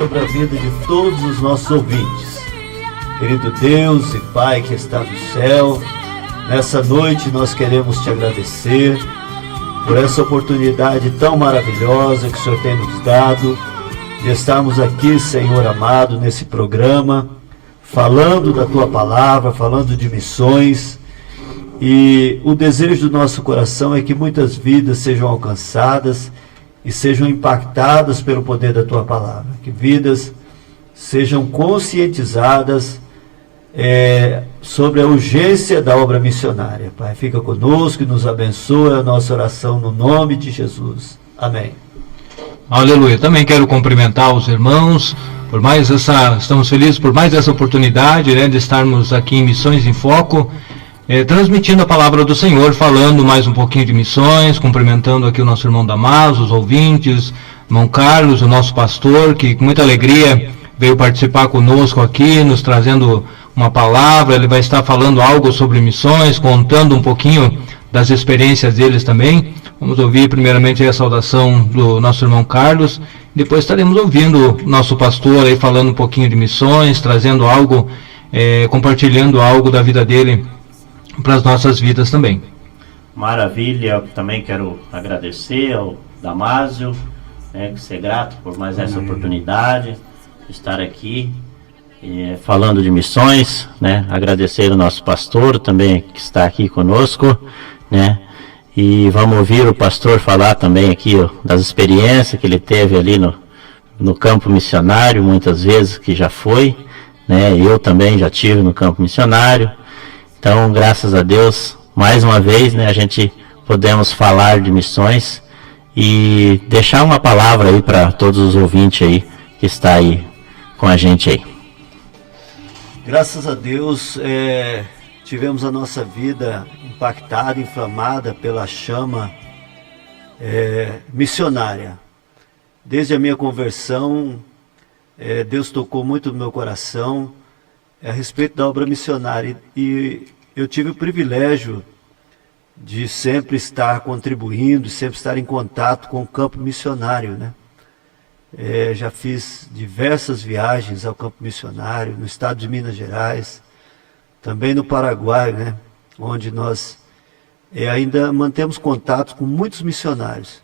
sobre a vida de todos os nossos ouvintes. Querido Deus e Pai que está no céu, nessa noite nós queremos te agradecer por essa oportunidade tão maravilhosa que o Senhor tem nos dado de estarmos aqui, Senhor amado, nesse programa, falando da Tua Palavra, falando de missões. E o desejo do nosso coração é que muitas vidas sejam alcançadas e sejam impactadas pelo poder da Tua Palavra. Que vidas sejam conscientizadas sobre a urgência da obra missionária. Pai, fica conosco e nos abençoa a nossa oração no nome de Jesus. Amém. Aleluia. Também quero cumprimentar os irmãos estamos felizes por mais essa oportunidade, de estarmos aqui em Missões em Foco, transmitindo a palavra do Senhor, falando mais um pouquinho de missões, cumprimentando aqui o nosso irmão Damaso, os ouvintes, irmão Carlos, o nosso pastor, que com muita alegria veio participar conosco aqui, nos trazendo uma palavra. Ele vai estar falando algo sobre missões, contando um pouquinho das experiências deles também. Vamos ouvir primeiramente a saudação do nosso irmão Carlos, depois estaremos ouvindo o nosso pastor aí falando um pouquinho de missões, trazendo algo, compartilhando algo da vida dele para as nossas vidas também. Maravilha. Também quero agradecer ao Damásio, ser grato por mais essa oportunidade de estar aqui falando de missões, agradecer ao nosso pastor também que está aqui conosco, e vamos ouvir o pastor falar também aqui das experiências que ele teve ali no campo missionário, muitas vezes que já foi, eu também já tive no campo missionário. Então, graças a Deus, mais uma vez, a gente podemos falar de missões e deixar uma palavra aí para todos os ouvintes aí que está aí com a gente aí. Graças a Deus, tivemos a nossa vida impactada, inflamada pela chama missionária. Desde a minha conversão, Deus tocou muito no meu coração a respeito da obra missionária, e eu tive o privilégio de sempre estar contribuindo, sempre estar em contato com o campo missionário, já fiz diversas viagens ao campo missionário, no estado de Minas Gerais, também no Paraguai, onde nós ainda mantemos contato com muitos missionários.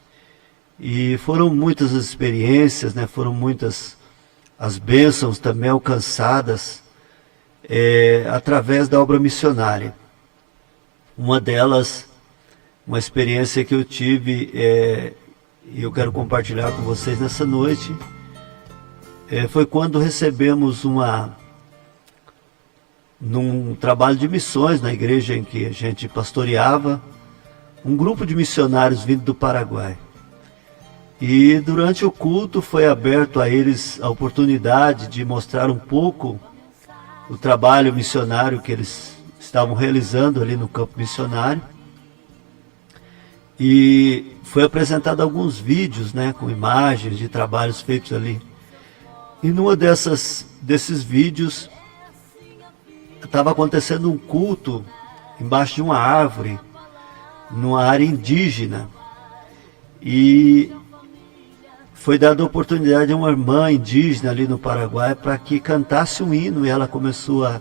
E foram muitas as experiências, foram muitas as bênçãos também alcançadas através da obra missionária. Uma delas, uma experiência que eu tive, e eu quero compartilhar com vocês nessa noite, foi quando recebemos num trabalho de missões na igreja em que a gente pastoreava, um grupo de missionários vindo do Paraguai. E durante o culto foi aberto a eles a oportunidade de mostrar um pouco o trabalho missionário que eles estavam realizando ali no campo missionário. E foi apresentado alguns vídeos, com imagens de trabalhos feitos ali. E numa desses vídeos, estava acontecendo um culto embaixo de uma árvore, numa área indígena. E foi dada a oportunidade a uma irmã indígena ali no Paraguai para que cantasse um hino, e ela começou a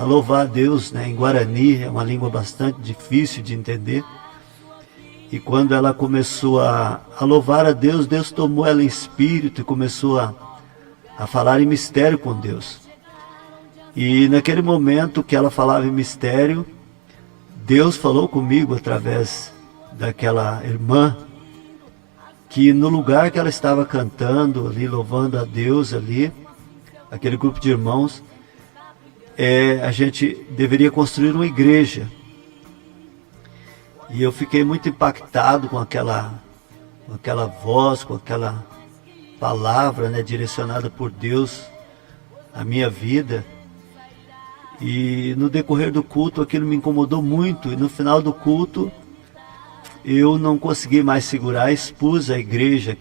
louvar a Deus, em Guarani, é uma língua bastante difícil de entender. E quando ela começou a louvar a Deus, Deus tomou ela em espírito e começou a falar em mistério com Deus. E naquele momento que ela falava em mistério, Deus falou comigo através daquela irmã, que no lugar que ela estava cantando ali, louvando a Deus ali, aquele grupo de irmãos, a gente deveria construir uma igreja. E eu fiquei muito impactado com aquela voz, com aquela palavra, direcionada por Deus à minha vida. E no decorrer do culto aquilo me incomodou muito, e no final do culto eu não consegui mais segurar, expus à igreja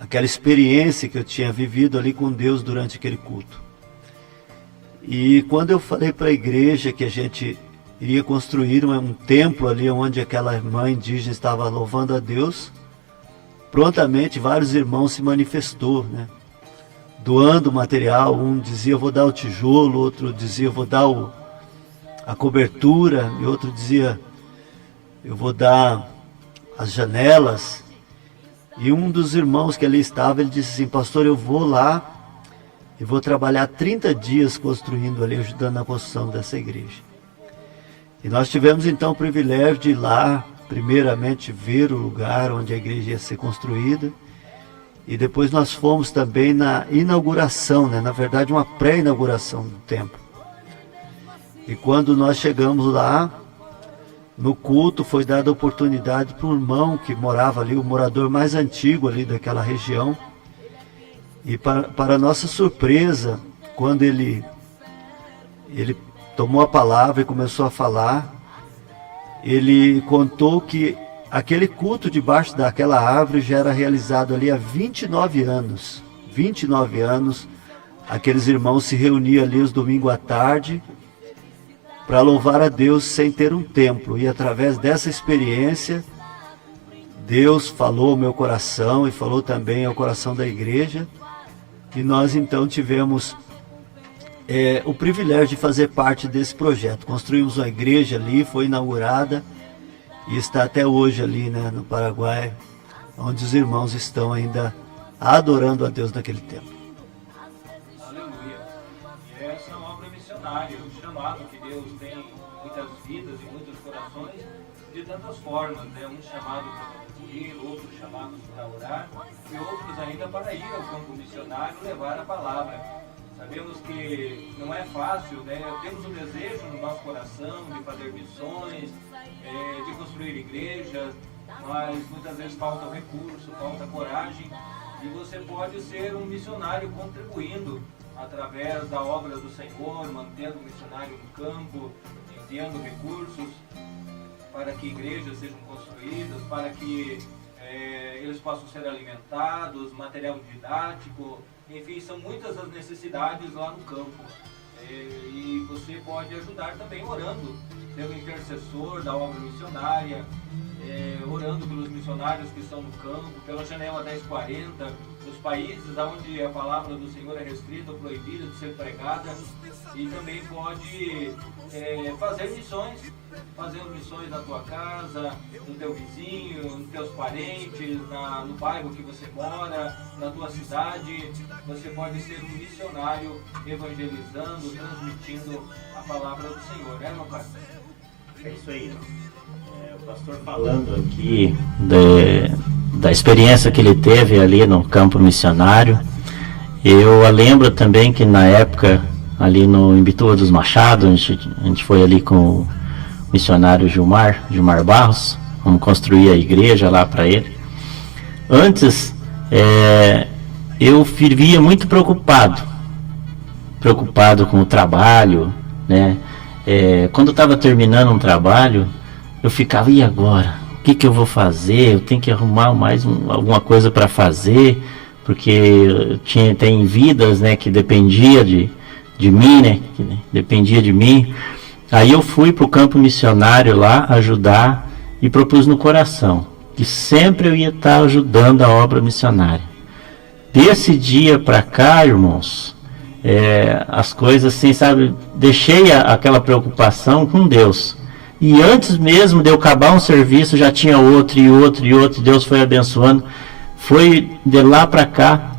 aquela experiência que eu tinha vivido ali com Deus durante aquele culto. E quando eu falei para a igreja que a gente iria construir um templo ali onde aquela irmã indígena estava louvando a Deus, prontamente vários irmãos se manifestou, doando material. Um dizia, eu vou dar o tijolo, outro dizia, eu vou dar a cobertura, e outro dizia, eu vou dar as janelas. E um dos irmãos que ali estava, ele disse assim, pastor, eu vou lá e vou trabalhar 30 dias construindo ali, ajudando na construção dessa igreja. E nós tivemos então o privilégio de ir lá, primeiramente ver o lugar onde a igreja ia ser construída, e depois nós fomos também na inauguração, né? Na verdade uma pré-inauguração do templo. E quando nós chegamos lá, no culto foi dada a oportunidade para um irmão que morava ali, o morador mais antigo ali daquela região. E para nossa surpresa, quando ele tomou a palavra e começou a falar, ele contou que aquele culto debaixo daquela árvore já era realizado ali há 29 anos. 29 anos, aqueles irmãos se reuniam ali os domingos à tarde para louvar a Deus sem ter um templo. E através dessa experiência, Deus falou ao meu coração e falou também ao coração da igreja. E nós então tivemos o privilégio de fazer parte desse projeto. Construímos uma igreja ali, foi inaugurada e está até hoje ali, né, no Paraguai, onde os irmãos estão ainda adorando a Deus naquele tempo. Aleluia. E essa é uma obra missionária, um chamado que Deus tem em muitas vidas e muitos corações de tantas formas, né? Um chamado para contribuir, outros chamados para orar e outros ainda para ir ao campo missionário levar a palavra. Sabemos que não é fácil, né? Temos um desejo no nosso coração de fazer missões, de construir igrejas, mas muitas vezes falta recurso, falta coragem, e você pode ser um missionário contribuindo através da obra do Senhor, mantendo o missionário no campo, enviando recursos para que igrejas sejam construídas, para que eles possam ser alimentados, material didático, enfim, são muitas as necessidades lá no campo. E você pode ajudar também orando, sendo intercessor da obra missionária, orando pelos missionários que estão no campo, pela janela 1040, nos países onde a palavra do Senhor é restrita ou proibida de ser pregada, e também pode fazer missões, fazendo missões na tua casa, no teu vizinho, nos teus parentes, no bairro que você mora, na tua cidade. Você pode ser um missionário evangelizando, transmitindo a palavra do Senhor, né, meu pai? É isso aí. O pastor falando aqui da experiência que ele teve ali no campo missionário, eu lembro também que na época, ali no Imbituva dos Machados, a gente foi ali com o missionário Gilmar Barros, vamos construir a igreja lá para ele. Antes, eu vivia muito preocupado com o trabalho, né? Quando eu estava terminando um trabalho, eu ficava, e agora? O que eu vou fazer? Eu tenho que arrumar mais alguma coisa para fazer, porque tem vidas, né, que dependia de mim, né, que dependia de mim. Aí eu fui para o campo missionário lá ajudar e propus no coração que sempre eu ia estar ajudando a obra missionária. Desse dia para cá, irmãos, as coisas assim, sabe, deixei aquela preocupação com Deus. E antes mesmo de eu acabar um serviço, já tinha outro e outro e outro, Deus foi abençoando. Foi de lá para cá,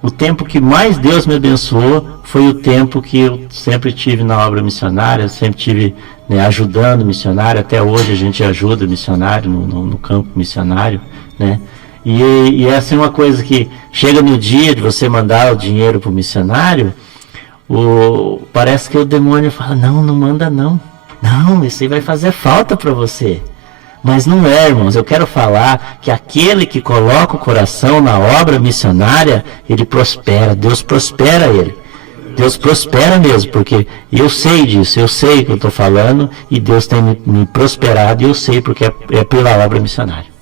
o tempo que mais Deus me abençoou foi o tempo que eu sempre tive na obra missionária, sempre tive, né, ajudando missionário. Até hoje a gente ajuda missionário no campo missionário, né? E essa é uma coisa que chega no dia de você mandar o dinheiro para o missionário, parece que o demônio fala, não manda não, isso aí vai fazer falta para você. Mas não é, irmãos, eu quero falar que aquele que coloca o coração na obra missionária, ele prospera, Deus prospera ele. Deus prospera mesmo, porque eu sei disso, eu sei o que eu estou falando, e Deus tem me prosperado, e eu sei porque é pela obra missionária.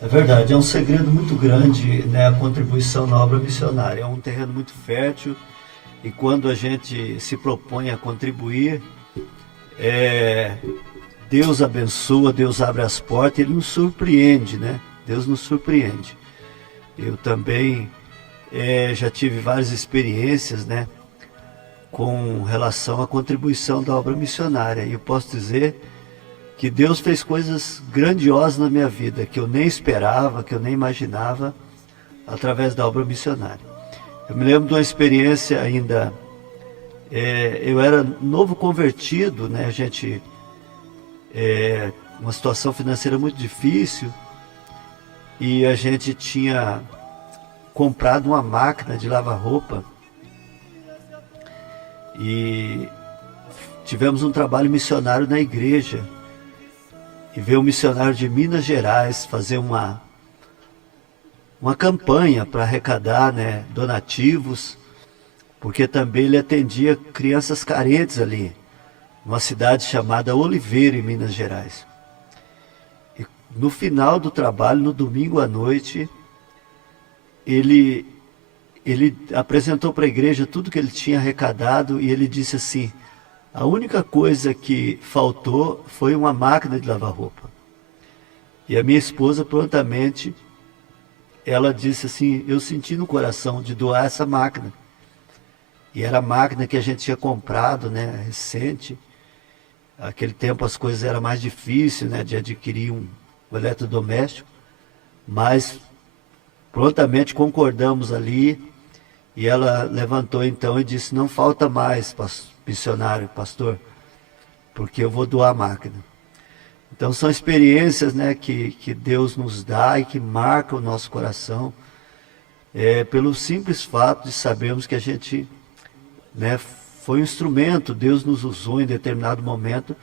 É verdade, é um segredo muito grande, né, a contribuição na obra missionária. É um terreno muito fértil, e quando a gente se propõe a contribuir, Deus abençoa, Deus abre as portas, Ele nos surpreende, né? Deus nos surpreende. Eu também já tive várias experiências, né, com relação à contribuição da obra missionária. E eu posso dizer que Deus fez coisas grandiosas na minha vida, que eu nem esperava, que eu nem imaginava, através da obra missionária. Eu me lembro de uma experiência ainda, eu era novo convertido, né, uma situação financeira muito difícil, e a gente tinha comprado uma máquina de lavar roupa, e tivemos um trabalho missionário na igreja, e veio um missionário de Minas Gerais fazer uma campanha para arrecadar, né, donativos, porque também ele atendia crianças carentes ali, numa cidade chamada Oliveira, em Minas Gerais. E no final do trabalho, no domingo à noite, ele apresentou para a igreja tudo que ele tinha arrecadado, e ele disse assim: a única coisa que faltou foi uma máquina de lavar roupa. E a minha esposa prontamente, ela disse assim: eu senti no coração de doar essa máquina. E era a máquina que a gente tinha comprado, né, recente. Naquele tempo as coisas eram mais difíceis, né, de adquirir um eletrodoméstico, mas prontamente concordamos ali, e ela levantou então e disse: não falta mais, missionário, pastor, porque eu vou doar a máquina. Então são experiências, né, que Deus nos dá e que marcam o nosso coração, pelo simples fato de sabermos que a gente, né, foi um instrumento. Deus nos usou em determinado momento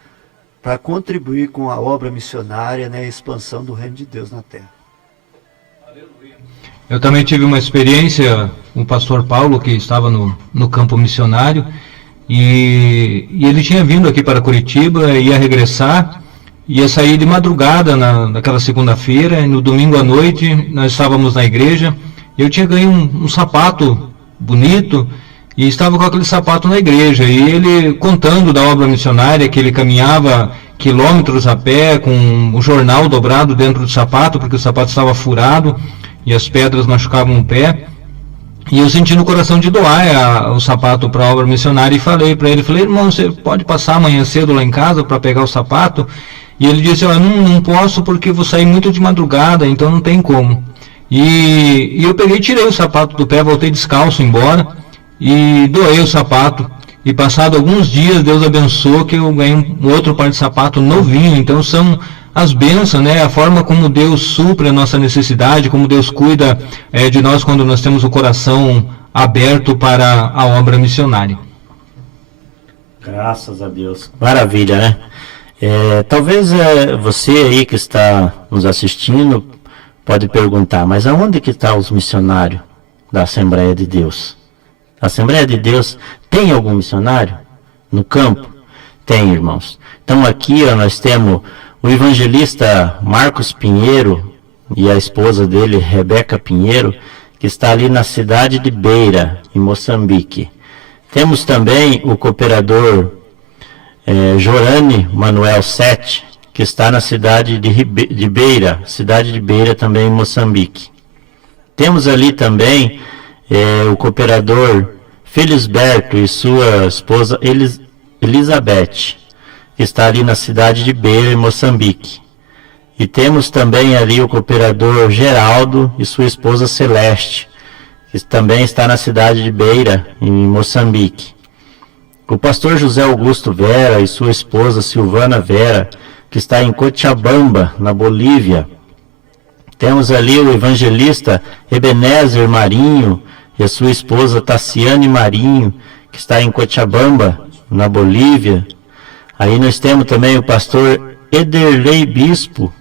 para contribuir com a obra missionária, né, a expansão do reino de Deus na terra. Eu também tive uma experiência com o pastor Paulo, que estava no campo missionário, e ele tinha vindo aqui para Curitiba, ia regressar, ia sair de madrugada naquela segunda-feira, e no domingo à noite nós estávamos na igreja, e eu tinha ganho um sapato bonito, e estava com aquele sapato na igreja, e ele contando da obra missionária, que ele caminhava quilômetros a pé, com um jornal dobrado dentro do sapato, porque o sapato estava furado, e as pedras machucavam o pé, e eu senti no coração de doar o sapato para a obra missionária, e falei para ele, irmão, você pode passar amanhã cedo lá em casa para pegar o sapato? E ele disse: não posso, porque vou sair muito de madrugada, então não tem como. E eu peguei, tirei o sapato do pé, voltei descalço embora, e doei o sapato, e passado alguns dias Deus abençoou que eu ganhei um outro par de sapato novinho. Então são as bênçãos, né? A forma como Deus supre a nossa necessidade, como Deus cuida de nós quando nós temos o coração aberto para a obra missionária. Graças a Deus. Maravilha, né? Talvez você aí que está nos assistindo pode perguntar: mas aonde que estão os missionários da Assembleia de Deus? A Assembleia de Deus tem algum missionário no campo? Tem, irmãos. Então aqui nós temos o evangelista Marcos Pinheiro e a esposa dele, Rebeca Pinheiro, que está ali na cidade de Beira, em Moçambique. Temos também o cooperador Jorane Manuel Sete, que está na cidade de Beira, cidade de Beira também em Moçambique. Temos ali também o cooperador Felisberto e sua esposa Elizabeth, que está ali na cidade de Beira, em Moçambique. E temos também ali o cooperador Geraldo e sua esposa Celeste, que também está na cidade de Beira, em Moçambique. O pastor José Augusto Vera e sua esposa Silvana Vera, que está em Cochabamba, na Bolívia. Temos ali o evangelista Ebenezer Marinho e a sua esposa Tassiane Marinho, que está em Cochabamba, na Bolívia. Aí nós temos também o pastor Ederlei Bispo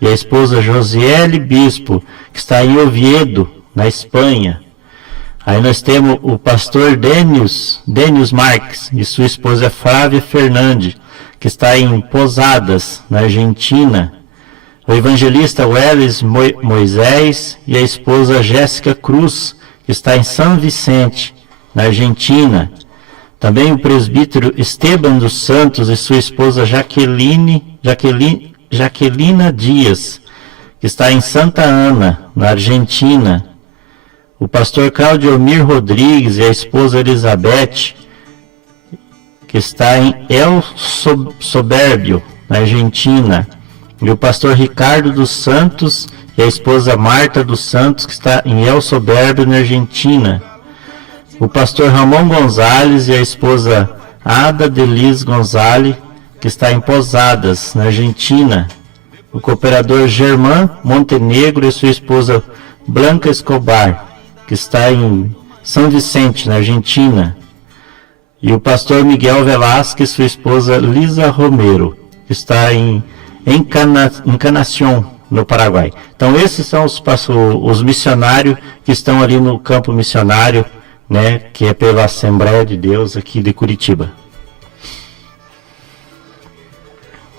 e a esposa Josiele Bispo, que está em Oviedo, na Espanha. Aí nós temos o pastor Denius Marques e sua esposa Flávia Fernandes, que está em Posadas, na Argentina. O evangelista Welles Moisés e a esposa Jéssica Cruz, que está em São Vicente, na Argentina. Também o presbítero Esteban dos Santos e sua esposa Jaquelina Dias, que está em Santa Ana, na Argentina. o pastor Claudiomir Rodrigues e a esposa Elizabeth, que está em El Soberbio, na Argentina, e o pastor Ricardo dos Santos e a esposa Marta dos Santos, que está em El Soberbio, na Argentina, o pastor Ramon Gonzalez e a esposa Ada Delis Gonzalez, que está em Posadas, na Argentina, o cooperador Germán Montenegro e sua esposa Blanca Escobar, que está em São Vicente, na Argentina, e o pastor Miguel Velasquez e sua esposa Lisa Romero, que está em Encarnación, no Paraguai. Então esses são os missionários que estão ali no campo missionário, né, que é pela Assembleia de Deus aqui de Curitiba.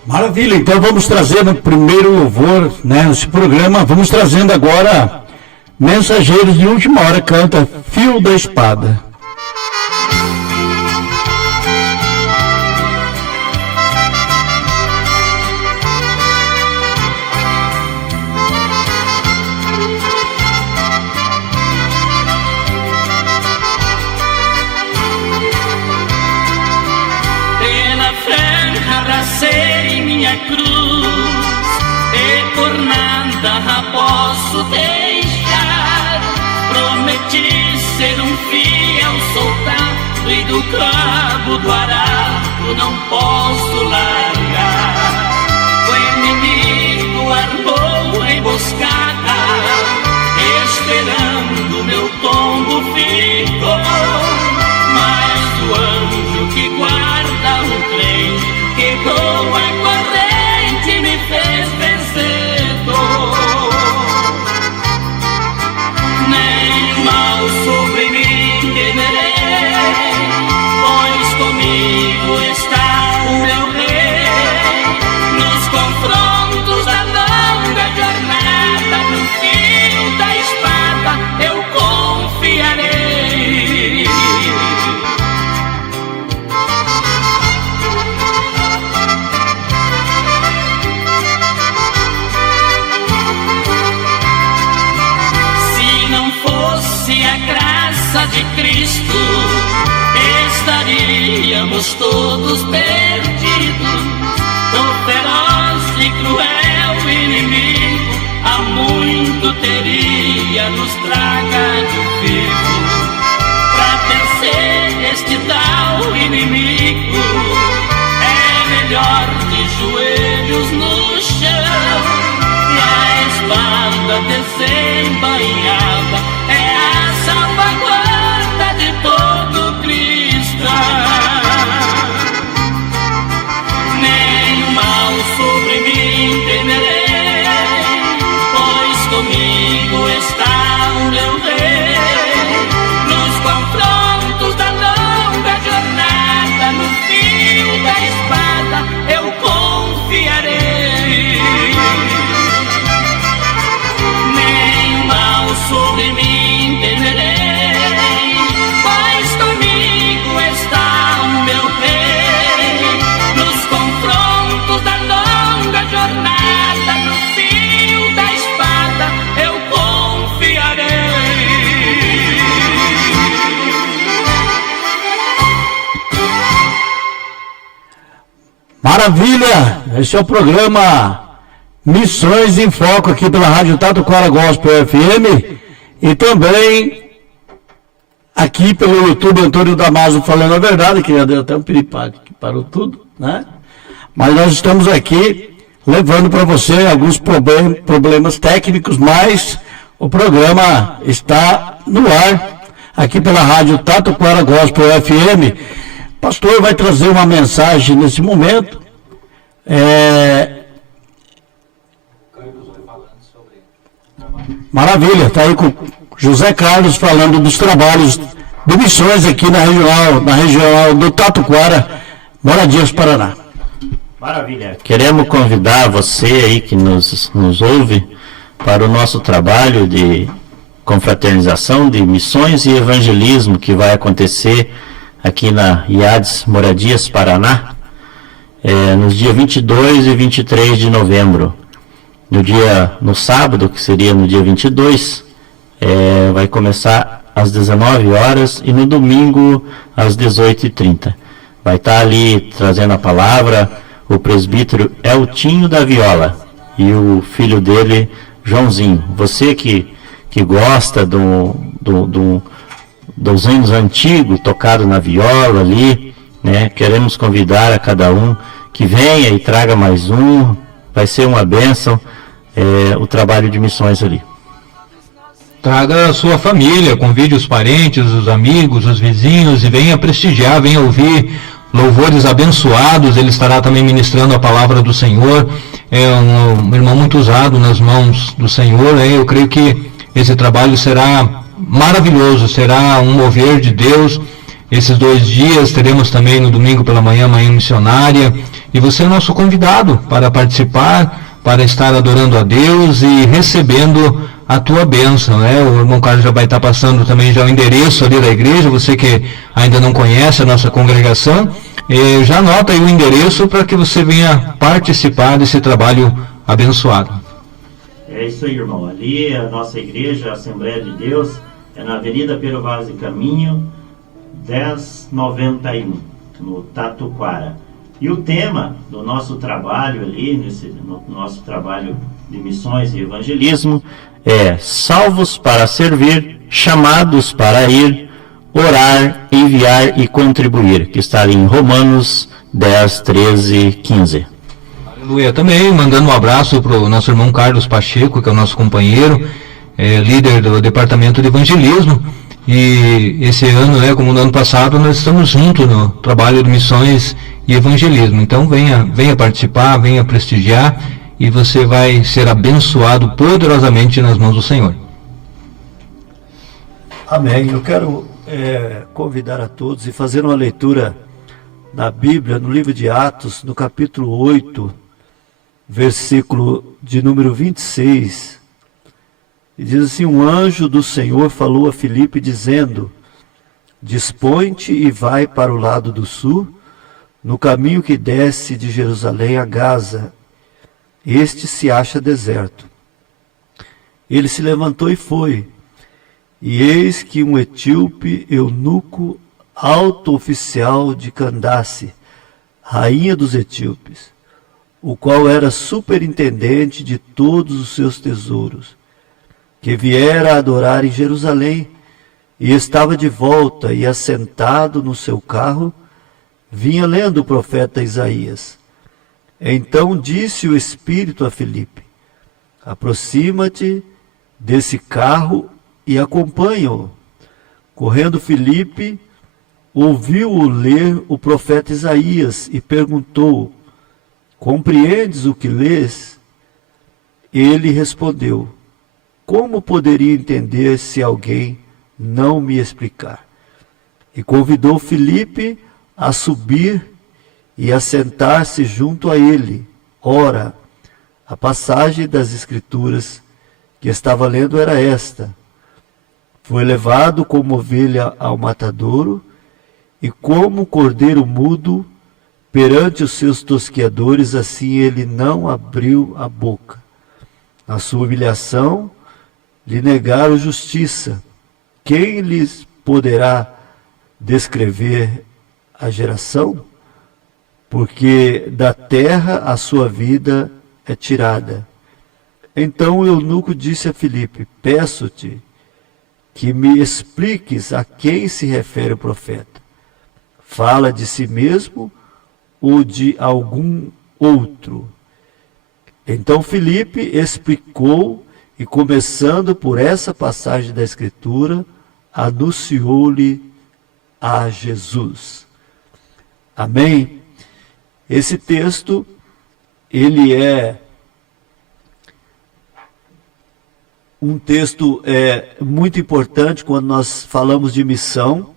Maravilha, então vamos trazer no primeiro louvor, né, nesse programa, vamos trazendo agora Mensageiros de Última Hora, canta Fio da Espada. Abracei minha cruz e por nada posso deixar. Prometi ser um fiel soldado e do cabo do arado não posso largar. O inimigo armou emboscada, esperando meu tombo ficou. Mas o anjo que guarda o trem quebrou a corrente e me fez vencedor. Nem mal sobre mim temerei, pois comigo está o meu rei. Nos confrontos da longa jornada, no fio da espada eu confiarei. A graça de Cristo, estaríamos todos perdidos. O feroz e cruel inimigo há muito teria nos tragado vivo. Pra vencer este tal inimigo é melhor de joelhos no chão, e a espada desembainhada é a salvaguarda de todo cristão. Nem mal sobre mim temerei, pois comigo está o meu rei. Nos confrontos da longa jornada, no fio da espada eu confiarei. Nem mal sobre mim temerei, pois comigo está o meu rei. Nos confrontos da longa jornada, no fio da espada eu confiarei. Maravilha! Esse é o programa Missões em Foco aqui pela Rádio Tatuquara Gospel FM e também aqui pelo YouTube Antônio Damaso Falando a Verdade, que já deu até um piripaque que parou tudo, né? Mas nós estamos aqui levando para você alguns problemas técnicos, mas o programa está no ar aqui pela Rádio Tatuquara Gospel FM. O pastor vai trazer uma mensagem nesse momento. Maravilha, está aí com José Carlos falando dos trabalhos de missões aqui na regional do Tatuquara, Moradias, Paraná. Maravilha. Queremos convidar você aí que nos ouve para o nosso trabalho de confraternização, de missões e evangelismo que vai acontecer aqui na IADES Moradias, Paraná, nos dias 22 e 23 de novembro. No sábado, que seria no dia 22, Vai começar às 19 horas e no domingo às 18h30. Vai estar ali trazendo a palavra o presbítero Eltinho da Viola e o filho dele, Joãozinho. Você que gosta dos hinos antigos tocados na viola ali, né? Queremos convidar a cada um que venha e traga mais um. Vai ser uma bênção o trabalho de missões ali. Traga a sua família, convide os parentes, os amigos, os vizinhos e venha prestigiar, venha ouvir louvores abençoados. Ele estará também ministrando a palavra do Senhor. É um irmão muito usado nas mãos do Senhor. Eu creio que esse trabalho será maravilhoso, será um mover de Deus. Esses 2 dias teremos também no domingo pela manhã, manhã missionária. E você é nosso convidado para participar, para estar adorando a Deus e recebendo a tua bênção, né? O irmão Carlos já vai estar passando também já o endereço ali da igreja. Você que ainda não conhece a nossa congregação, já anota aí o endereço para que você venha participar desse trabalho abençoado. É isso aí, irmão. Ali a nossa igreja, a Assembleia de Deus, é na Avenida Pero Vaz e Caminho, 1091, no Tatuquara. E o tema do nosso trabalho ali, no nosso trabalho de missões e evangelismo, é salvos para servir, chamados para ir, orar, enviar e contribuir, que está ali em Romanos 10, 13, 15. Aleluia. Também mandando um abraço para o nosso irmão Carlos Pacheco, que é o nosso companheiro, líder do departamento de evangelismo. E esse ano, como no ano passado, nós estamos juntos no trabalho de missões e evangelismo. Então venha participar, venha prestigiar, e você vai ser abençoado poderosamente nas mãos do Senhor. Amém. Eu quero convidar a todos e fazer uma leitura na Bíblia, no livro de Atos, no capítulo 8, versículo de número 26. E diz assim: um anjo do Senhor falou a Filipe dizendo: dispõe-te e vai para o lado do sul, no caminho que desce de Jerusalém a Gaza. Este se acha deserto. Ele se levantou e foi. E eis que um etíope eunuco, alto oficial de Candace, rainha dos etíopes, o qual era superintendente de todos os seus tesouros, que viera adorar em Jerusalém, e estava de volta e assentado no seu carro, vinha lendo o profeta Isaías. Então disse o Espírito a Filipe: aproxima-te desse carro e acompanha-o. Correndo Filipe, ouviu-o ler o profeta Isaías e perguntou: compreendes o que lês? Ele respondeu: como poderia entender se alguém não me explicar? E convidou Filipe a subir e a sentar-se junto a ele. Ora, a passagem das Escrituras que estava lendo era esta: foi levado como ovelha ao matadouro, e como cordeiro mudo perante os seus tosqueadores, assim ele não abriu a boca. Na sua humilhação lhe negaram justiça. Quem lhes poderá descrever a geração? Porque da terra a sua vida é tirada. Então o eunuco disse a Filipe: peço-te que me expliques a quem se refere o profeta. Fala de si mesmo ou de algum outro? Então Filipe explicou, e começando por essa passagem da Escritura, anunciou-lhe a Jesus. Amém? Esse texto, ele é um texto muito importante quando nós falamos de missão,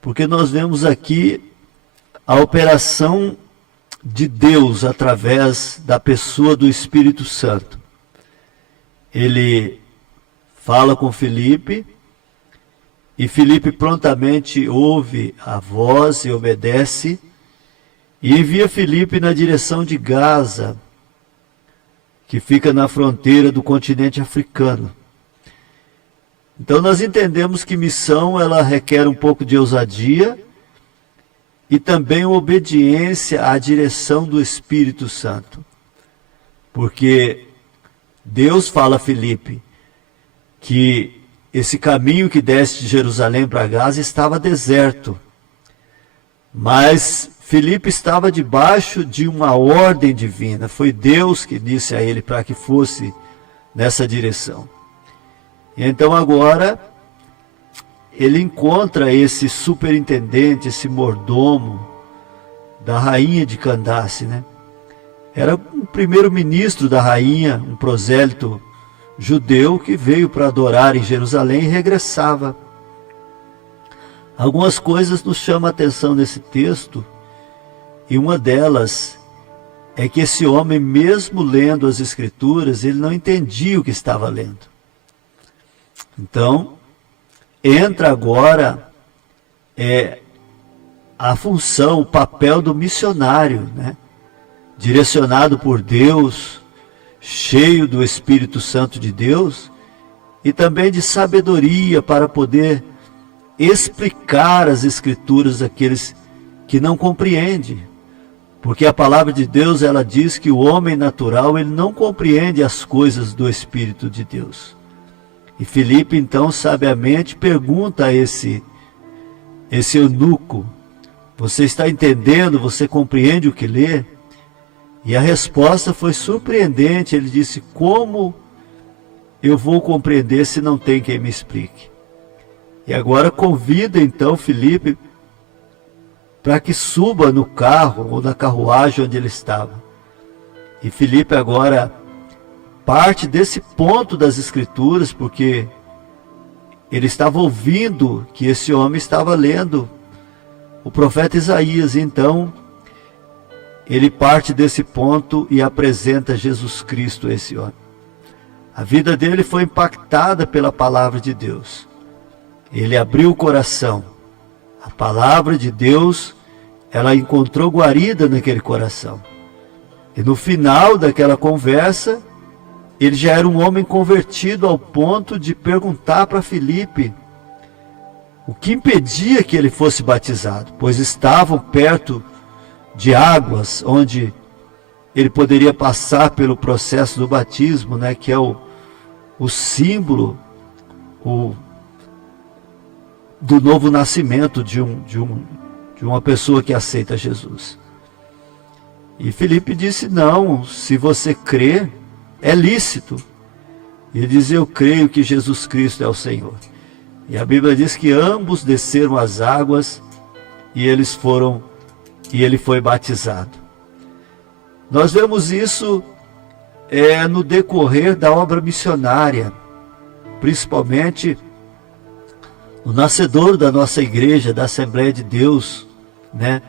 porque nós vemos aqui a operação de Deus através da pessoa do Espírito Santo. Ele fala com Filipe, e Filipe prontamente ouve a voz e obedece, e envia Filipe na direção de Gaza, que fica na fronteira do continente africano. Então nós entendemos que missão ela requer um pouco de ousadia e também obediência à direção do Espírito Santo. Porque Deus fala a Filipe que esse caminho que desce de Jerusalém para Gaza estava deserto. Mas Filipe estava debaixo de uma ordem divina. Foi Deus que disse a ele para que fosse nessa direção. E então agora ele encontra esse superintendente, esse mordomo da rainha de Candace, né? Era um primeiro-ministro da rainha, um prosélito judeu que veio para adorar em Jerusalém e regressava. Algumas coisas nos chamam a atenção nesse texto, e uma delas é que esse homem, mesmo lendo as Escrituras, ele não entendia o que estava lendo. Então, entra agora a função, o papel do missionário, né? Direcionado por Deus, cheio do Espírito Santo de Deus, e também de sabedoria para poder explicar as Escrituras àqueles que não compreendem. Porque a palavra de Deus, ela diz que o homem natural, ele não compreende as coisas do Espírito de Deus. E Filipe, então, sabiamente pergunta a esse eunuco: você está entendendo? Você compreende o que lê? E a resposta foi surpreendente. Ele disse: como eu vou compreender se não tem quem me explique? E agora convida então Filipe para que suba no carro ou na carruagem onde ele estava. E Filipe agora parte desse ponto das Escrituras, porque ele estava ouvindo que esse homem estava lendo o profeta Isaías. Então ele parte desse ponto e apresenta Jesus Cristo a esse homem. A vida dele foi impactada pela palavra de Deus. Ele abriu o coração. A palavra de Deus, ela encontrou guarida naquele coração. E no final daquela conversa, ele já era um homem convertido ao ponto de perguntar para Filipe o que impedia que ele fosse batizado, pois estavam perto de águas onde ele poderia passar pelo processo do batismo, né, que é o símbolo do novo nascimento de uma pessoa que aceita Jesus. E Filipe disse: não, se você crê, é lícito. E ele diz: eu creio que Jesus Cristo é o Senhor. E a Bíblia diz que ambos desceram as águas e ele foi batizado. Nós vemos isso no decorrer da obra missionária, principalmente no nascedouro da nossa igreja, da Assembleia de Deus, né?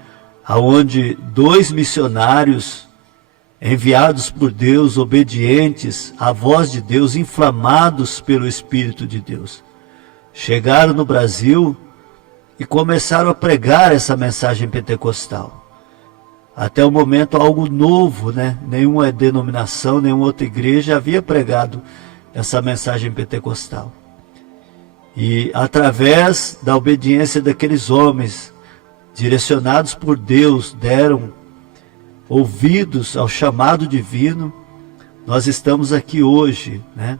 Onde 2 missionários enviados por Deus, obedientes à voz de Deus, inflamados pelo Espírito de Deus, chegaram no Brasil e começaram a pregar essa mensagem pentecostal. Até o momento algo novo, né? Nenhuma denominação, nenhuma outra igreja havia pregado essa mensagem pentecostal. E através da obediência daqueles homens, direcionados por Deus, deram ouvidos ao chamado divino, nós estamos aqui hoje, né?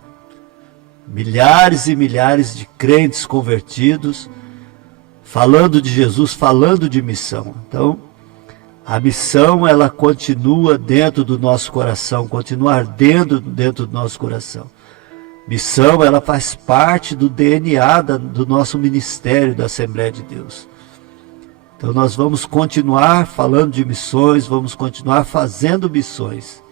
Milhares e milhares de crentes convertidos, falando de Jesus, falando de missão. Então, a missão, ela continua dentro do nosso coração, continua ardendo dentro do nosso coração. Missão, ela faz parte do DNA do nosso ministério da Assembleia de Deus. Então nós vamos continuar falando de missões, vamos continuar fazendo missões.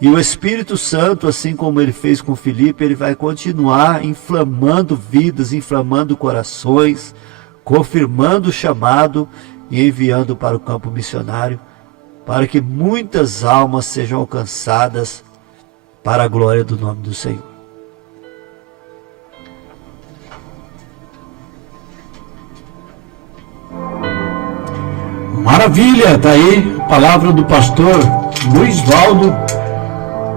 E o Espírito Santo, assim como ele fez com Filipe, ele vai continuar inflamando vidas, inflamando corações, confirmando o chamado e enviando para o campo missionário, para que muitas almas sejam alcançadas para a glória do nome do Senhor. Maravilha, está aí a palavra do pastor Luiz Valdo,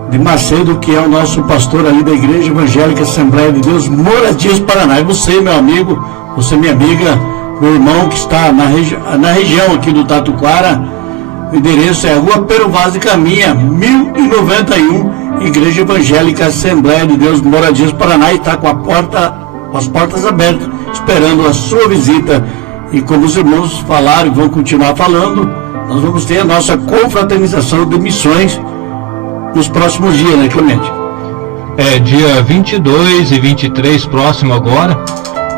de Macedo, que é o nosso pastor ali da Igreja Evangélica Assembleia de Deus, Moradias, Paraná. E você, meu amigo, você, minha amiga, meu irmão, que está na região aqui do Tatuquara, o endereço é Rua Pero Vaz de Caminha, 1091, Igreja Evangélica Assembleia de Deus, Moradias, Paraná, e está com as portas abertas, esperando a sua visita. E como os irmãos falaram e vão continuar falando, nós vamos ter a nossa confraternização de missões nos próximos dias, né, Clemente? Dia 22 e 23, próximo agora,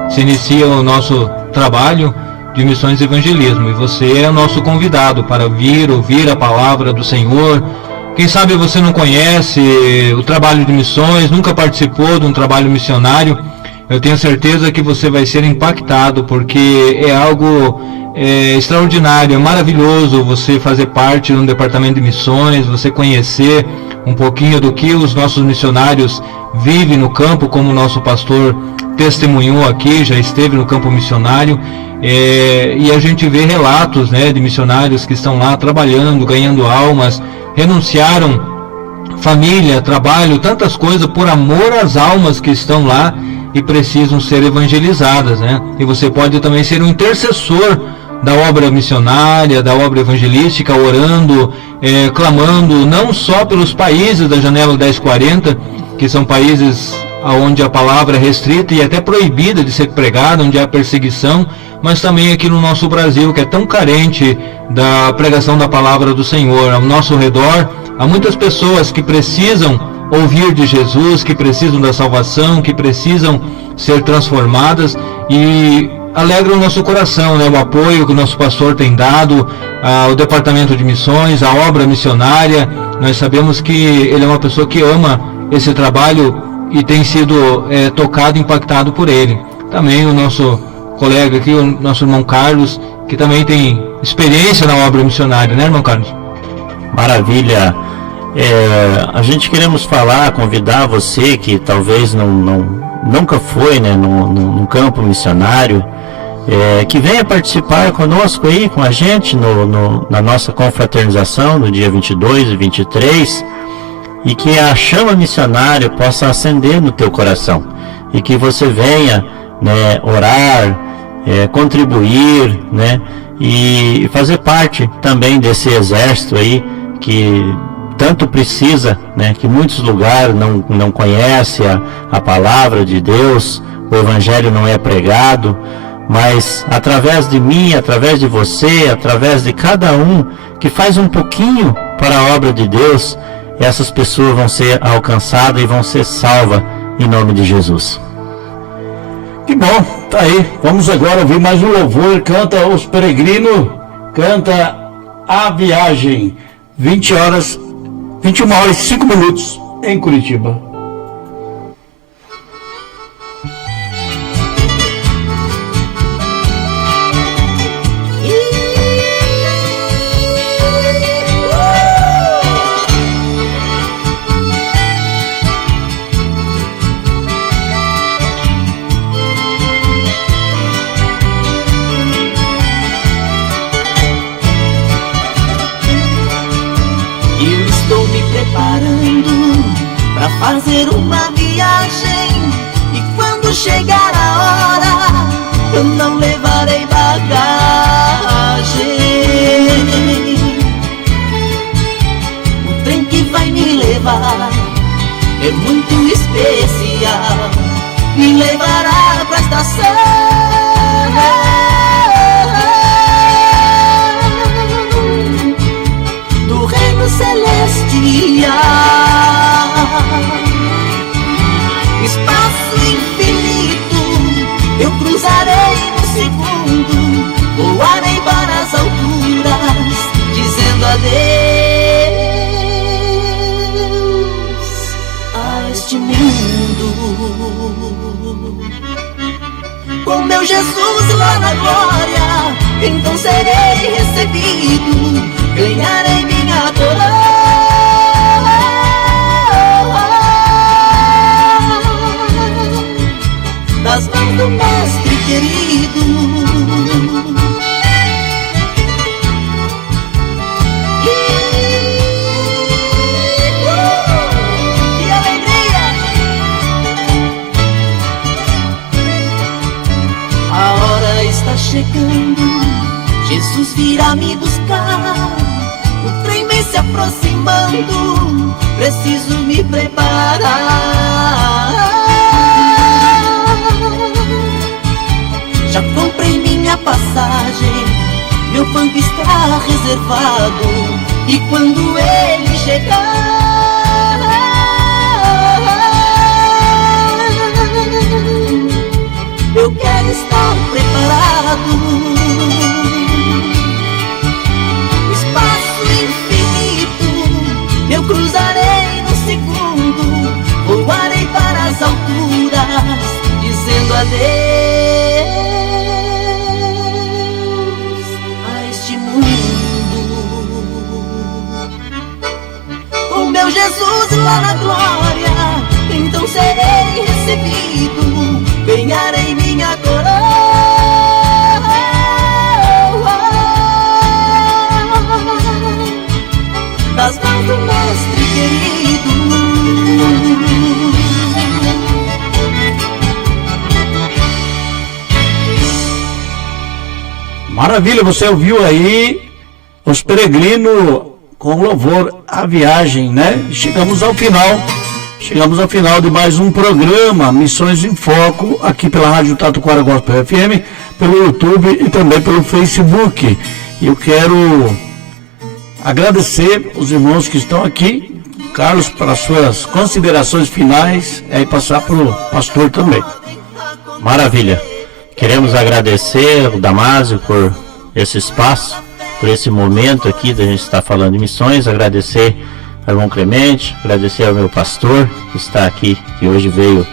se inicia o nosso trabalho de missões e evangelismo. E você é o nosso convidado para vir ouvir a palavra do Senhor. Quem sabe você não conhece o trabalho de missões, nunca participou de um trabalho missionário. Eu tenho certeza que você vai ser impactado, porque é algo extraordinário, é maravilhoso você fazer parte de um departamento de missões, você conhecer um pouquinho do que os nossos missionários vivem no campo, como o nosso pastor testemunhou aqui, já esteve no campo missionário, e a gente vê relatos, né, de missionários que estão lá trabalhando, ganhando almas, renunciaram família, trabalho, tantas coisas por amor às almas que estão lá e precisam ser evangelizadas, né? E você pode também ser um intercessor da obra missionária, da obra evangelística, orando, clamando, não só pelos países da Janela 1040, que são países onde a palavra é restrita e até proibida de ser pregada, onde há perseguição, mas também aqui no nosso Brasil, que é tão carente da pregação da palavra do Senhor. Ao nosso redor, há muitas pessoas que precisam ouvir de Jesus, que precisam da salvação, que precisam ser transformadas, e alegra o nosso coração, né, o apoio que o nosso pastor tem dado ao departamento de missões, à obra missionária. Nós sabemos que ele é uma pessoa que ama esse trabalho e tem sido tocado, impactado por ele. Também o nosso colega aqui, o nosso irmão Carlos, que também tem experiência na obra missionária, né, irmão Carlos? Maravilha. A gente queremos convidar você que talvez nunca foi, né, num campo missionário, que venha participar conosco aí, com a gente, na nossa confraternização, no dia 22 e 23, e que a chama missionária possa acender no teu coração, e que você venha, né, orar, contribuir, né, e fazer parte também desse exército aí, que tanto precisa, né, que muitos lugares não conhecem a palavra de Deus, o evangelho não é pregado, mas através de mim, através de você, através de cada um que faz um pouquinho para a obra de Deus, essas pessoas vão ser alcançadas e vão ser salvas em nome de Jesus. Que bom, tá aí. Vamos agora ouvir mais um louvor. Canta Os Peregrinos, canta A Viagem. 21 horas e 5 minutos em Curitiba. Pra fazer uma viagem, e quando chegar a hora, eu não levarei bagagem. O trem que vai me levar é muito especial, me levará pra estação do reino celestial. Espaço infinito eu cruzarei no segundo, voarei para as alturas, dizendo adeus a este mundo. Com meu Jesus lá na glória, então serei recebido, ganharei minha coroa das mãos do mestre querido. tá chegando, Jesus virá me buscar. O trem vem se aproximando, preciso me preparar. Já comprei minha passagem, meu banco está reservado, e quando ele chegar, eu quero estar preparado. O espaço infinito eu cruzarei no segundo, voarei para as alturas, dizendo adeus a este mundo. Com meu Jesus lá na glória, então serei recebido, ganharei minha coroa das mãos do mestre querido. Maravilha, você ouviu aí os peregrinos com louvor à viagem, né? Chegamos ao final de mais um programa Missões em Foco, aqui pela Rádio Tatuquara Gospel FM, pelo YouTube e também pelo Facebook. E eu quero agradecer os irmãos que estão aqui, Carlos, para suas considerações finais, e passar para o pastor também. Maravilha. Queremos agradecer o Damásio por esse espaço, por esse momento aqui da gente estar falando de missões, agradecer ao irmão Clemente, agradecer ao meu pastor que está aqui, que hoje veio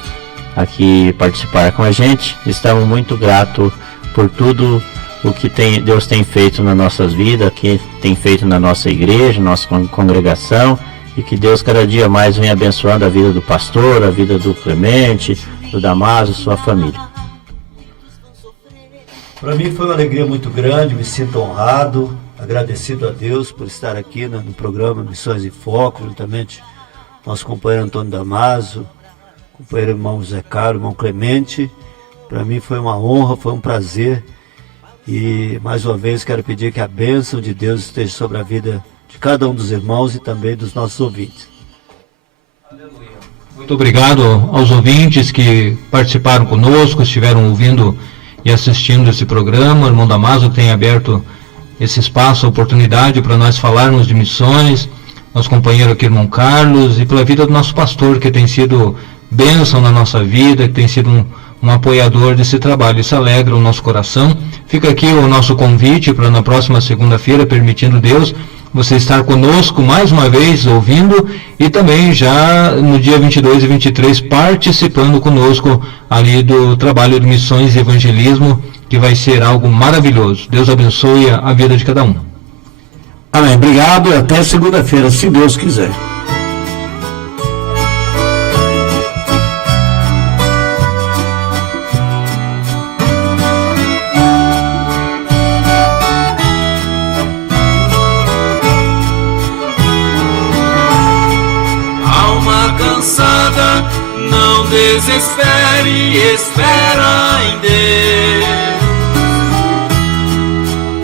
aqui participar com a gente. Estamos muito gratos por tudo o que Deus tem feito nas nossas vidas, que tem feito na nossa igreja, nossa congregação, e que Deus cada dia mais vem abençoando a vida do pastor, a vida do Clemente, do Damásio, sua família. Para mim foi uma alegria muito grande, me sinto honrado, agradecido a Deus por estar aqui no programa Missões em Foco, juntamente com nosso companheiro Antônio Damásio, companheiro irmão Zé Carlos, irmão Clemente. Para mim foi uma honra, foi um prazer, e mais uma vez quero pedir que a bênção de Deus esteja sobre a vida de cada um dos irmãos e também dos nossos ouvintes. Muito obrigado aos ouvintes que participaram conosco, estiveram ouvindo e assistindo esse programa. O irmão Damásio tem aberto esse espaço, a oportunidade para nós falarmos de missões, nosso companheiro aqui, irmão Carlos, e pela vida do nosso pastor, que tem sido bênção na nossa vida, que tem sido um apoiador desse trabalho. Isso alegra o nosso coração. Fica aqui o nosso convite para na próxima segunda-feira, permitindo Deus, você estar conosco mais uma vez, ouvindo, e também já no dia 22 e 23 participando conosco ali do trabalho de missões e evangelismo, que vai ser algo maravilhoso. Deus abençoe a vida de cada um. Amém. Obrigado e até segunda-feira, se Deus quiser. Não desespere, espera em Deus,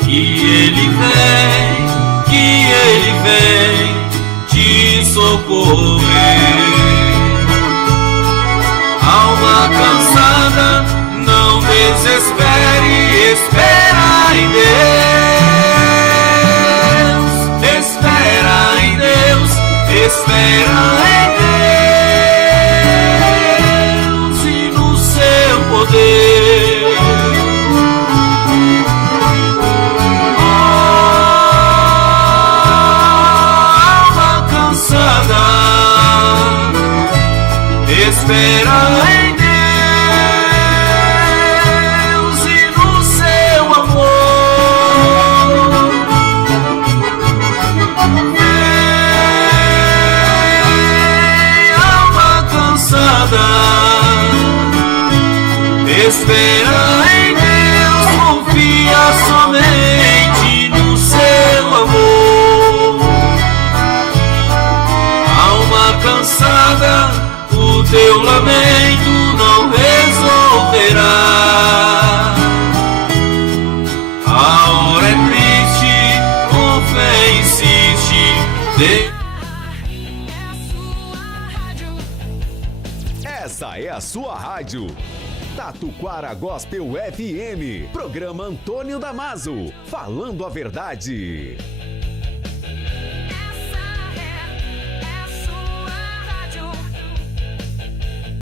que Ele vem te socorrer. Alma cansada, não desespere, espera em Deus, espera em Deus, espera em Deus. Alma cansada, espera em Deus e no seu amor. Vem, alma cansada, espera em Deus, confia somente no seu amor. Alma cansada, o teu lamento não resolverá. Essa é a sua rádio. Tatuquara Gospel FM. Programa Antônio Damasio. Falando a verdade.